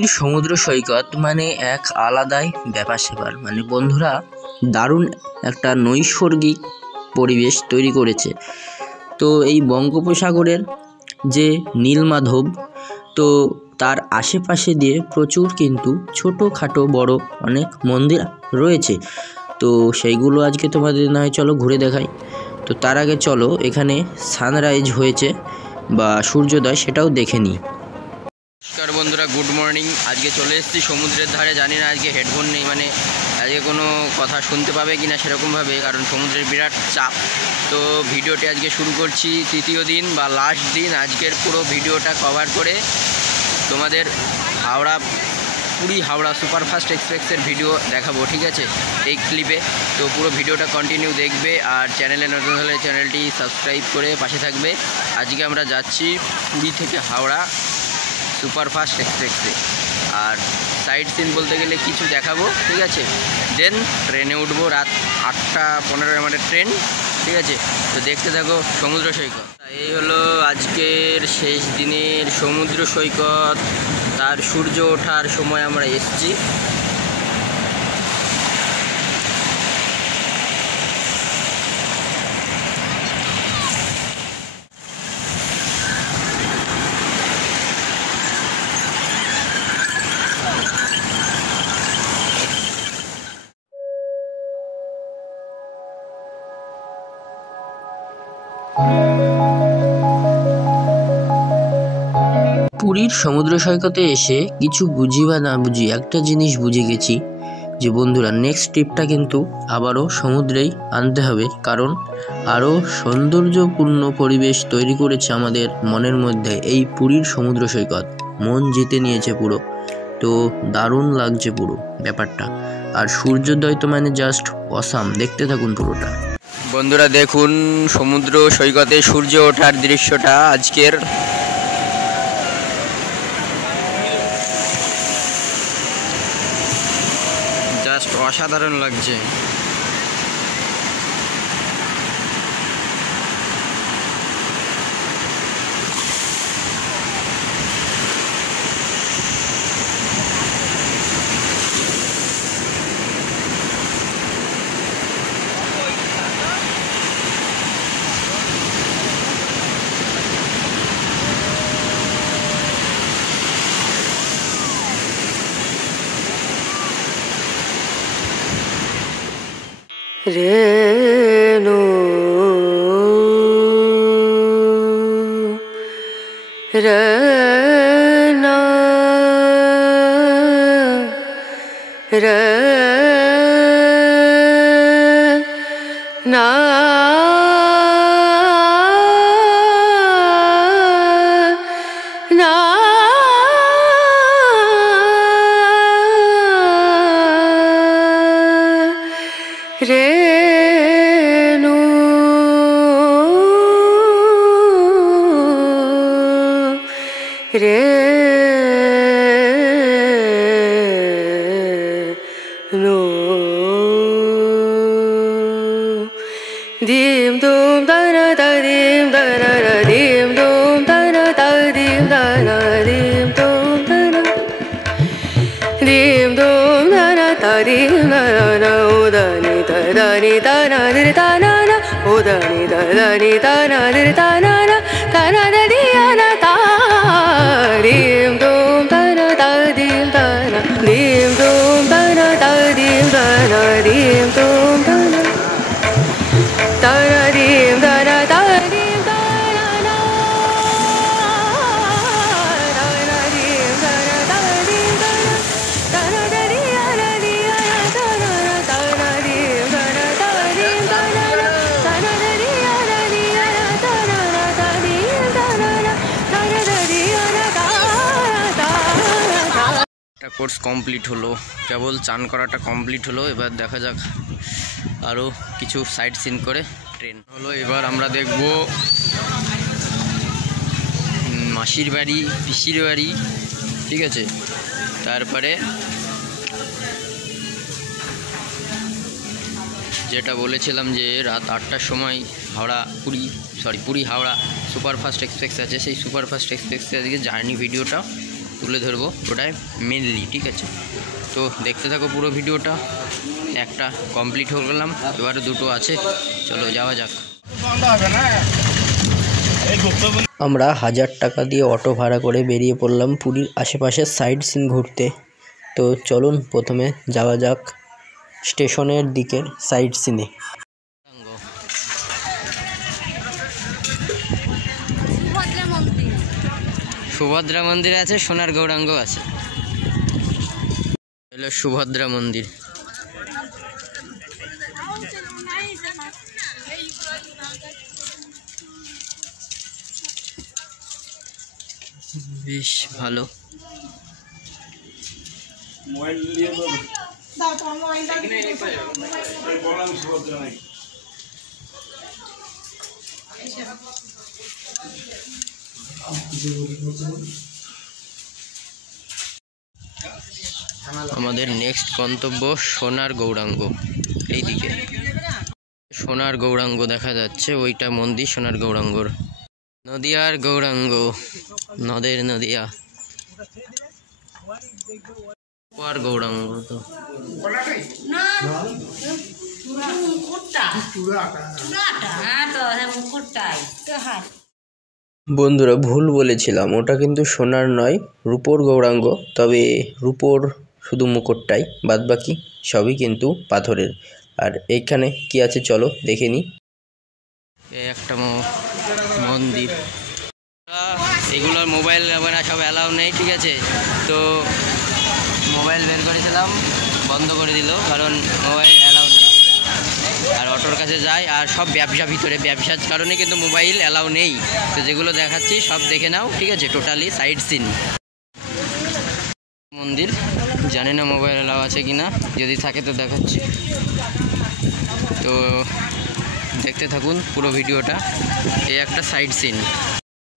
পুরীর সমুদ্র সৈকত মানে এক আলাদাই ব্যাপার স্যাপার। মানে বন্ধুরা দারুণ একটা নৈসর্গিক পরিবেশ তৈরি করেছে। তো এই বঙ্গোপসাগরের যে নীলমাধব, তো তার আশেপাশে দিয়ে প্রচুর কিন্তু ছোটোখাটো বড় অনেক মন্দির রয়েছে। তো সেইগুলো আজকে তোমাদের না হয় চলো ঘুরে দেখাই। তো তার আগে চলো এখানে সানরাইজ হয়েছে বা সূর্যোদয় সেটাও দেখে নিই। নমস্কার বন্ধুরা, গুড মর্নিং। আজকে চলে এসেছি সমুদ্রের ধারে। জানি না আজকে হেডফোন নেই, মানে আজকে কোনো কথা শুনতে পাবে কি না সেরকমভাবে, কারণ সমুদ্রের বিরাট চাপ। তো ভিডিওটি আজকে শুরু করছি তৃতীয় দিন বা লাস্ট দিন। আজকের পুরো ভিডিওটা কভার করে তোমাদের পুরী হাওড়া সুপারফাস্ট এক্সপ্রেসের ভিডিও দেখাবো, ঠিক আছে, এই ক্লিপে। তো পুরো ভিডিওটা কন্টিনিউ দেখবে, আর চ্যানেলে নতুন হলে চ্যানেলটি সাবস্ক্রাইব করে পাশে থাকবে। আজকে আমরা যাচ্ছি পুরী থেকে হাওড়া সুপারফাস্ট এক্সপ্রেসে, আর সাইড সিন বলতে গেলে কিছু দেখাবো, ঠিক আছে। দেন ট্রেনে উঠবো, রাত 8:15 আমাদের ট্রেন, ঠিক আছে। তো দেখতে থাকো সমুদ্র সৈকত। এই হলো আজকের শেষ দিনের সমুদ্র সৈকত। তার সূর্য ওঠার সময় আমরা এসেছি। পুরীর সমুদ্র সৈকতে এসে কিছু বুঝি বা না বুঝি একটা জিনিস বুঝে গেছি যে বন্ধুরা নেক্সট ট্রিপটা কিন্তু আবারও সমুদ্রেই আনতে হবে, কারণ আরও সৌন্দর্যপূর্ণ পরিবেশ তৈরি করেছে আমাদের মনের মধ্যে এই পুরীর সমুদ্র সৈকত। মন জিতে নিয়েছে পুরো। তো দারুণ লাগছে পুরো ব্যাপারটা। আর সূর্যোদয় তো মানে জাস্ট অসাম, দেখতে থাকুন পুরোটা। বন্ধুরা দেখুন সমুদ্র সৈকতে সূর্য ওঠার দৃশ্যটা আজকের। জাস্ট অসাধারণ লাগছে। রেনু রেনা রেনা না রেনু রেনু dim dum dana da dim dana da dim dum dana da dim dana dim dum dana dim dum dana da dim dana na udani da ni da na dir da na na udani da ni da na dir da na na da na da di na da dim dum dana da dim dana dim dum dana da dim dana dim dum dana da na dim dana da dim dana na da na dim dana da dim dana da na da di na di na da na da na dim dana da dim dana na da na da di na di na da na da dim dana na da na da di na da একটা course complete হলো, কেবল চান করাটা complete হলো। এবার দেখা যাক আরও কিছু সাইট সিন করে ট্রেন হলো। এবার আমরা দেখব মাসির বাড়ি, পিসির বাড়ি, ঠিক আছে। তারপরে যেটা বলেছিলাম যে রাত 8টার সময় পুরী হাওড়া সুপারফাস্ট এক্সপ্রেস আছে, সেই সুপারফাস্ট এক্সপ্রেসে আজকে জার্নি ভিডিওটা তুলে ধরবো, ওটাই মেনলি। ঠিক আছে, তো দেখতে থাকো পুরো ভিডিওটা। একটা কমপ্লিট হয়ে গেলাম, এবারে দুটো আছে, চলো যাওয়া যাক। আমরা 1000 টাকা দিয়ে অটো ভাড়া করে বেরিয়ে পড়লাম পুরীর আশেপাশের সাইড সিন ঘুরতে। তো চলুন প্রথমে যাওয়া যাক স্টেশনের দিকের সাইড সিনে। সুভদ্রা মন্দির আছে, সোনার গৌরাঙ্গ আছে। হলো সুভদ্রা মন্দির। বেশ ভালো। আমাদের নেক্সট গন্তব্য সোনার গৌরাঙ্গ। এইদিকে সোনার গৌরাঙ্গ দেখা যাচ্ছে, ওইটা মন্দির সোনার গৌরাঙ্গর। নদিয়ার গৌরাঙ্গ, নদের নদিয়া আর গৌরাঙ্গ। তো বন্ধুরা ভুল বলেছিলাম, ওটা কিন্তু সোনার নয়, রূপোর গৌরাঙ্গ। তবে রূপোর শুধু মুকুটটাই, বাদ বাকি সবই কিন্তু পাথরের। আর এইখানে কি আছে চলো দেখে নিই। একটা মন্দির, এগুলোর মোবাইল ক্যামেরা সব অ্যালাউ নেই। ঠিক আছে, তো মোবাইল বের করেছিলাম, বন্ধ করে দিল, কারণ মোবাইল অ্যালাউ নেই। আর অটোর কাছে যায়, আর সব ব্যবসা ভিতরে, ব্যবসার কারণে কিন্তু মোবাইল অ্যালাউ নেই। তো যেগুলো দেখাচ্ছি সব দেখে নাও। ঠিক আছে, টোটালি সাইড সিন। মন্দির জানি না মোবাইল অ্যালাউ আছে কি না, যদি থাকে তো দেখাচ্ছি। তো দেখতে থাকুন পুরো ভিডিওটা। এই একটা সাইড সিন,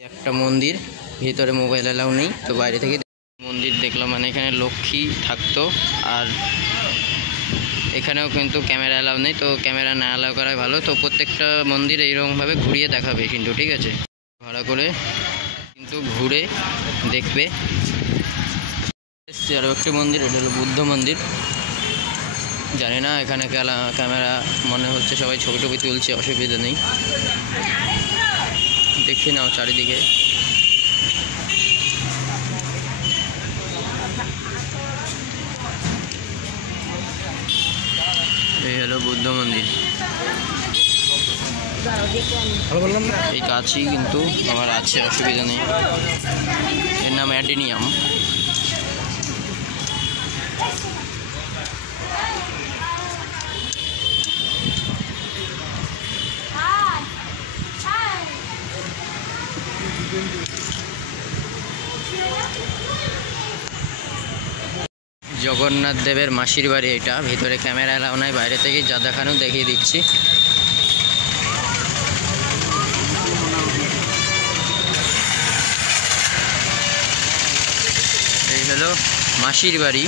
একটা মন্দির, ভিতরে মোবাইল অ্যালাউ নেই। তো বাইরে থেকে মন্দির দেখলাম, মানে এখানে লক্ষ্মী থাকতো। আর এখানেও কিন্তু ক্যামেরা অ্যালাউ নেই, তো ক্যামেরা না অ্যালাউ করাই ভালো। তো প্রত্যেকটা মন্দির এইরকমভাবে ঘুরিয়ে দেখাবে কিন্তু। ঠিক আছে, ভাড়া করে কিন্তু ঘুরে দেখবে। আরও একটি মন্দির, এটা হলো বুদ্ধ মন্দির। জানি না এখানে ক্যামেরা মনে হচ্ছে সবাই ছবি টবি তুলছে, অসুবিধা নেই। দেখে নাও চারিদিকে। এই হলো বুদ্ধ মন্দির। এই কাছেই কিন্তু আমার আছে, অসুবিধা নেই। এর নাম অ্যাডেনিয়াম। জগন্নাথ দেবের মাসির বাড়ি এটা। ভিতরে ক্যামেরা এলাও নাই, বাইরে থেকে যা দেখানো দেখিয়ে দিচ্ছি। এই হলো মাসির বাড়ি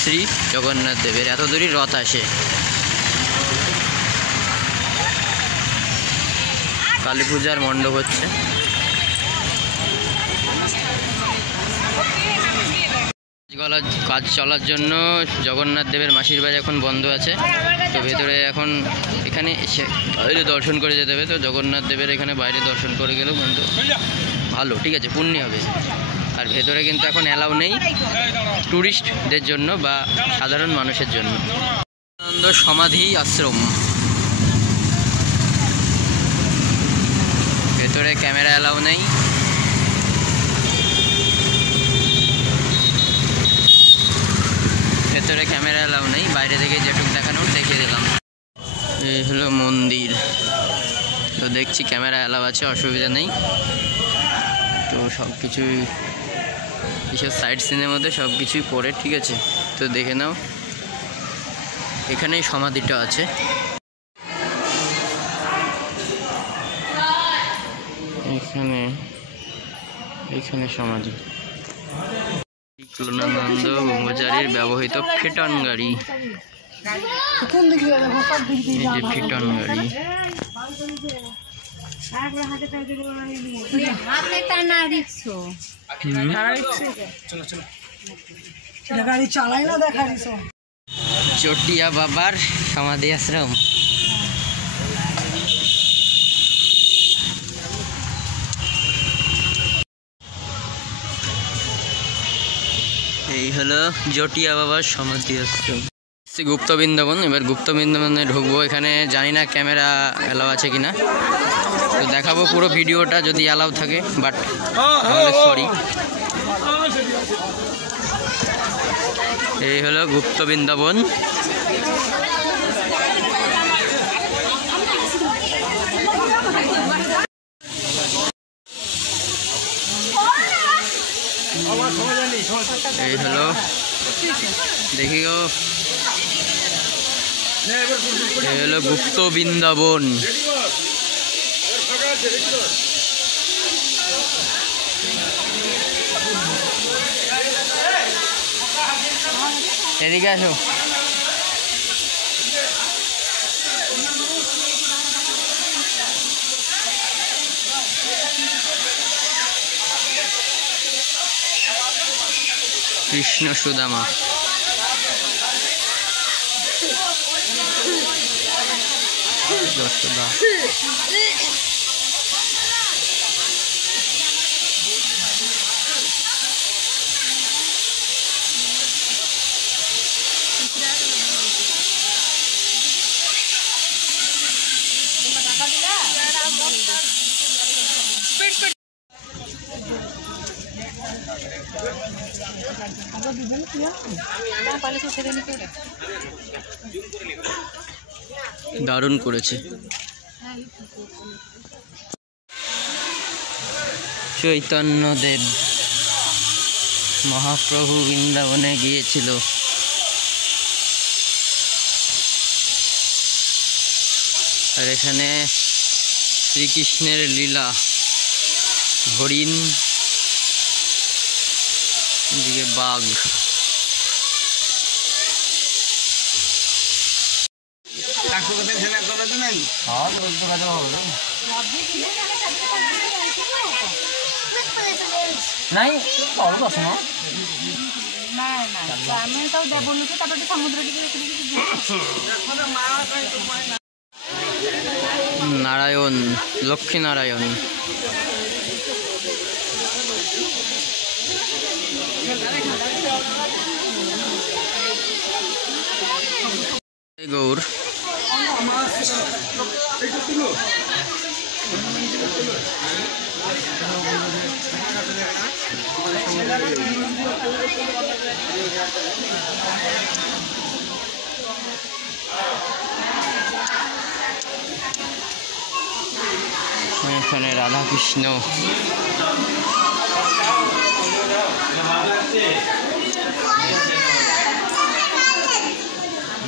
শ্রী জগন্নাথ দেবের। এত দূরই রথ আসে। কালী পূজার মণ্ডপ হচ্ছে। কাজ চলার জন্য জগন্নাথ দেবের মাসির বাড়ি এখন বন্ধ আছে। তো ভেতরে এখন এখানে বাইরে দর্শন করে যেতে হবে। তো জগন্নাথ দেবের এখানে বাইরে দর্শন করে গেলেও কিন্তু ভালো। ঠিক আছে, পুণ্য হবে। আর ভেতরে কিন্তু এখন অ্যালাউ নেই ট্যুরিস্টদের জন্য বা সাধারণ মানুষের জন্য। আনন্দ সমাধি আশ্রম, ভেতরে ক্যামেরা অ্যালাউ নেই। ভেতরে ক্যামেরা অ্যালাউ নেই, বাইরে থেকে যেটুকু দেখানো দেখিয়ে দিলাম। এই হলো মন্দির। তো দেখছি ক্যামেরা অ্যালাউ আছে, অসুবিধা নেই। তো সব কিছুই এইসব সাইড সিনের মধ্যে সব কিছুই পড়ে। ঠিক আছে, তো দেখে নাও। এখানেই সমাধিটা আছে। এখানে সমাধি। নন্দ ব্রহ্মচারীর ব্যবহৃত ফেটন গাড়ি। এই যে ফেটন গাড়ি। চটিয়া বাবার সমাধি আশ্রম। এই হলো জটিয়া বাবার সমাধি আশ্রম। গুপ্ত বৃন্দাবন। এবার গুপ্ত বৃন্দাবনে ঢুকবো। এখানে জানি না ক্যামেরা অ্যালাউ আছে কিনা, তো দেখাবো পুরো ভিডিওটা যদি অ্যালাউ থাকে, বাট সরি। এই হলো গুপ্ত বৃন্দাবন। এই হলো, দেখি গো, এই হলো গুপ্ত বৃন্দাবন। এদিকে আসো। কৃষ্ণ সুদামা। যশোদা। দারুণ করেছে। চৈতন্যদেব মহাপ্রভু বৃন্দাবনে গিয়েছিল। আর এখানে শ্রীকৃষ্ণের লীলা, হরিণ, এদিকে বাঘ। নারায়ণ, লক্ষ্মী নারায়ণ। গৌর। এখানে রাধা কৃষ্ণ।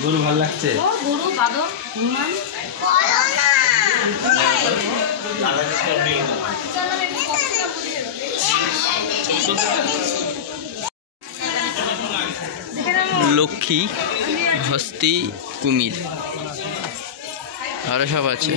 গরু ভালো লাগছে। লক্ষ্মী, হস্তি, কুমির আরো সব আছে।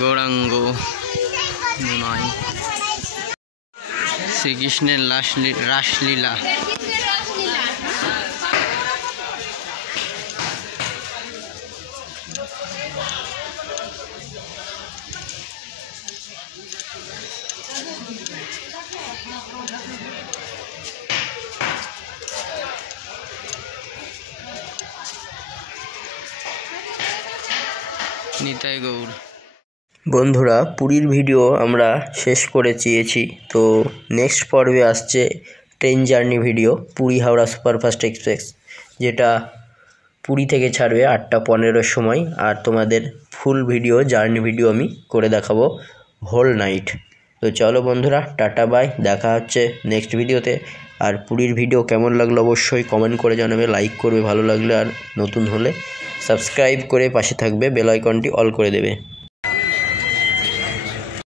গৌরাঙ্গ নয়, শ্রীকৃষ্ণের রাসলীলা। নিতাই গৌর। বন্ধুরা, পুরীর ভিডিও আমরা শেষ করে চেয়েছি, তো নেক্সট পর্বে আসছে train journey video, Puri Howrah superfast express, যেটা পুরী থেকে ছাড়বে 8টা 15-র সময়। আর তোমাদের ফুল ভিডিও, জার্নি ভিডিও আমি করে দেখাবো হোল নাইট। তো চলো বন্ধুরা, টাটা বাই, দেখা হচ্ছে নেক্সট ভিডিওতে। আর পুরীর ভিডিও কেমন লাগলো অবশ্যই কমেন্ট করে জানাবে, লাইক করবে ভালো লাগলে, আর নতুন হলে সাবস্ক্রাইব করে পাশে থাকবে, বেল আইকনটি অল করে দেবে।